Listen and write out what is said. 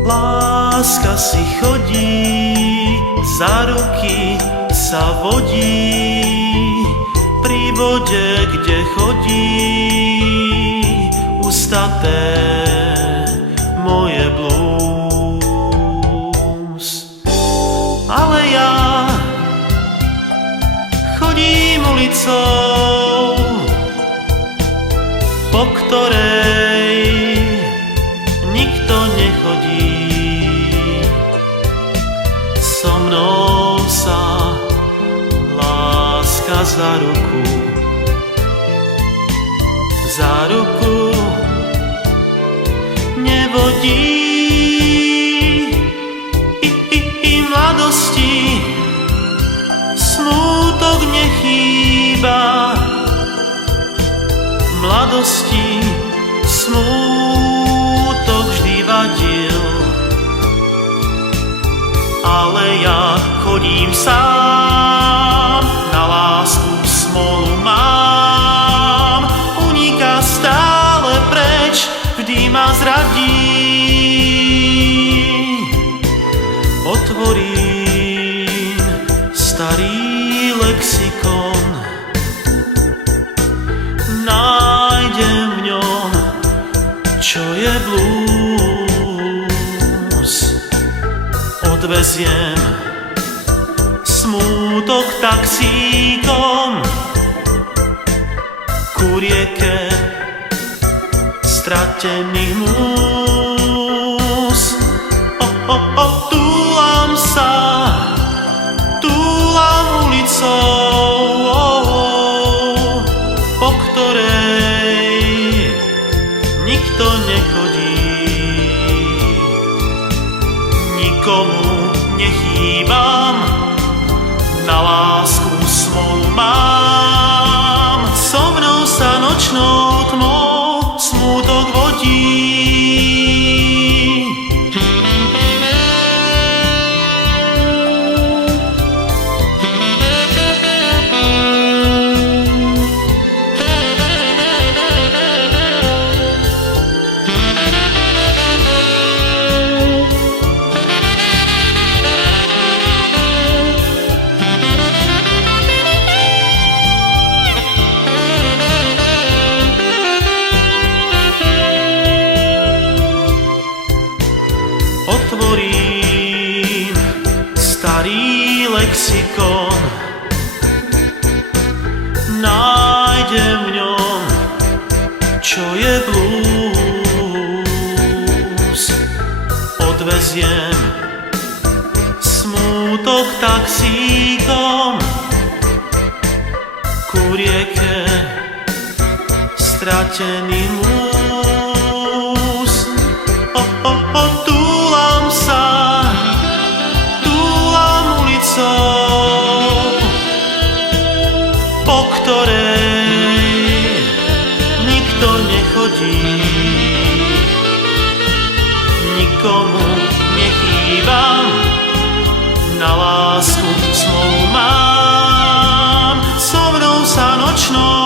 Láska si chodí, za ruky sa vodí, pri vode, kde chodí, ustaté moje blues. Ale ja chodím ulicou, po ktorej nikto nechodí. So mnou sa láska za ruku nevodí. I mladosti smútok nechýba, mladosti smútok vždy vadil. Ale ja chodím sám, na lásku smolu mám, uniká stále preč, vždy ma zradí. Otvorím starý lexikon, nájdem v ňom, čo je blues. Odveziem smútok taxíkom ku rieke stratených múz. Túlam ulicou, po ktorej nikto nechodí. Nikomu nechýbam, na lásku smolu mám, so mnou sa nočnou tmou smútok vodí. Otvorím starý lexikon, nájdem v ňom, čo je blues. Odveziem smútok taxíkom ku rieke stratených múz. Túlam ulicou, po ktorej nikto nechodí. Nikomu nechýbam, na lásku smolu mám, so mnou sa nočnou